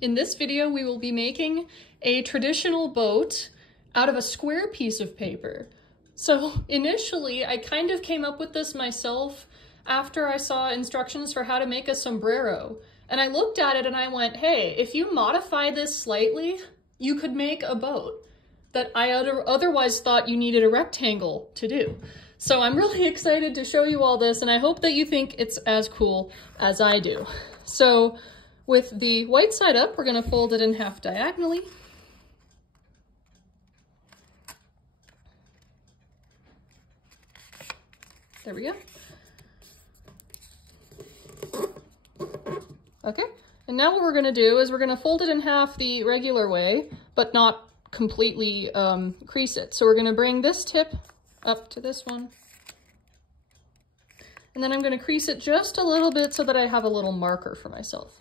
In this video, we will be making a traditional boat out of a square piece of paper. So initially, I kind of came up with this myself after I saw instructions for how to make a sombrero. And I looked at it and I went, hey, if you modify this slightly, you could make a boat that I otherwise thought you needed a rectangle to do. So I'm really excited to show you all this, and I hope that you think it's as cool as I do. So with the white side up, we're going to fold it in half diagonally. There we go. Okay, and now what we're going to do is we're going to fold it in half the regular way, but not completely crease it. So we're going to bring this tip up to this one. And then I'm going to crease it just a little bit so that I have a little marker for myself.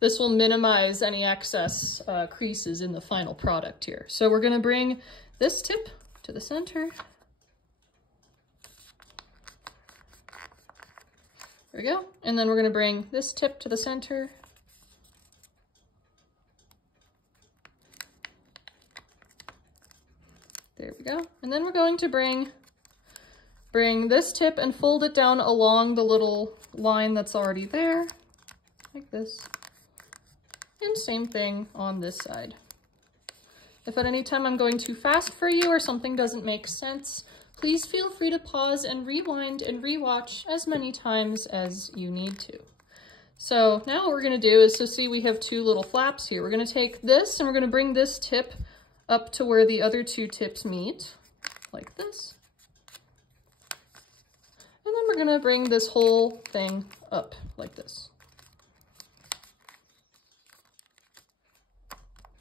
This will minimize any excess creases in the final product here. So we're going to bring this tip to the center. There we go. And then we're going to bring this tip to the center. There we go. And then we're going to bring this tip and fold it down along the little line that's already there, like this. And same thing on this side. If at any time I'm going too fast for you or something doesn't make sense, please feel free to pause and rewind and rewatch as many times as you need to. So now what we're going to do is, so see we have two little flaps here. We're going to take this and we're going to bring this tip up to where the other two tips meet, like this. And then we're going to bring this whole thing up like this.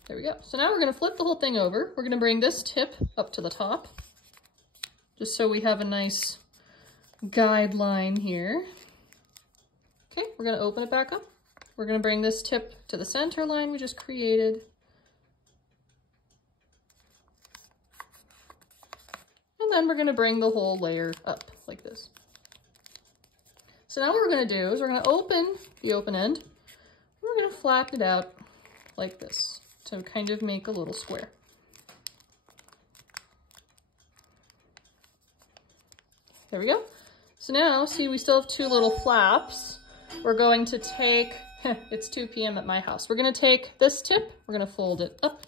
There we go. So now we're going to flip the whole thing over. We're going to bring this tip up to the top, just so we have a nice guideline here. Okay, we're going to open it back up. We're going to bring this tip to the center line we just created. And then we're going to bring the whole layer up like this. So now what we're going to do is we're going to open the open end. And we're going to flatten it out like this to kind of make a little square. There we go. So now, see, we still have two little flaps. We're going to take, it's 2 p.m. at my house. We're going to take this tip, we're going to fold it up.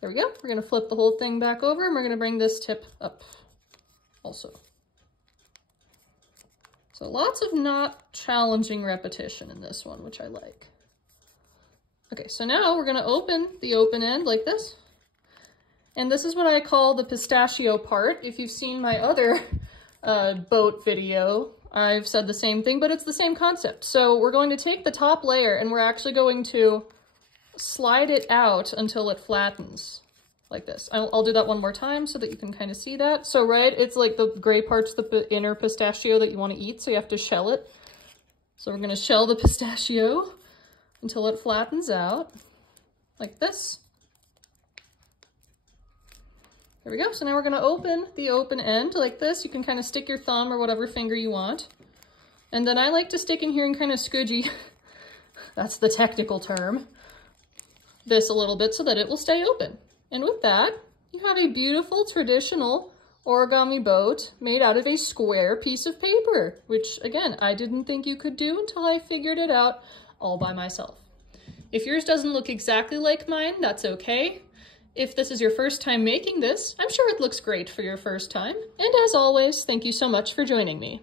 There we go. We're going to flip the whole thing back over and we're going to bring this tip up also. So lots of not challenging repetition in this one, which I like. Okay, so now we're going to open the open end like this. And this is what I call the pistachio part. If you've seen my other boat video, I've said the same thing, but it's the same concept. So we're going to take the top layer and we're actually going to slide it out until it flattens like this. I'll do that one more time so that you can kind of see that. So right, it's like the gray part's the inner pistachio that you want to eat, so you have to shell it. So we're going to shell the pistachio until it flattens out like this. There we go. So now we're going to open the open end like this. You can kind of stick your thumb or whatever finger you want. And then I like to stick in here and kind of squidgy, that's the technical term, this a little bit so that it will stay open. And with that, you have a beautiful traditional origami boat made out of a square piece of paper, which again, I didn't think you could do until I figured it out all by myself. If yours doesn't look exactly like mine, that's okay. If this is your first time making this, I'm sure it looks great for your first time. And as always, thank you so much for joining me.